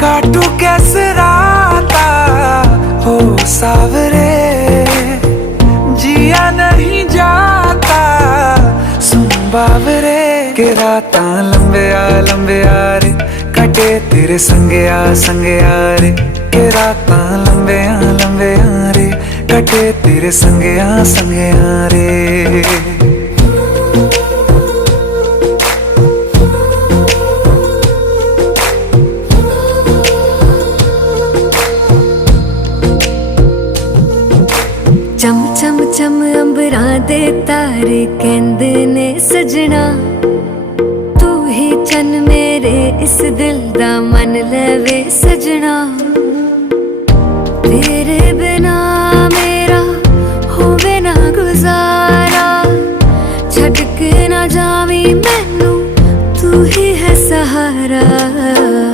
काटू कैसे राता हो सावरे, जिया नहीं जाता सुन बावरे। के राता लंबे आ रे, कटे तेरे संगे आ रे। के राता लंबे आ रे, कटे तेरे संगे आ रे। चम चम चम अंबरां दे तारे कहंदे ने सजना, तू ही चन मेरे इस दिल दा मन लवे सजना।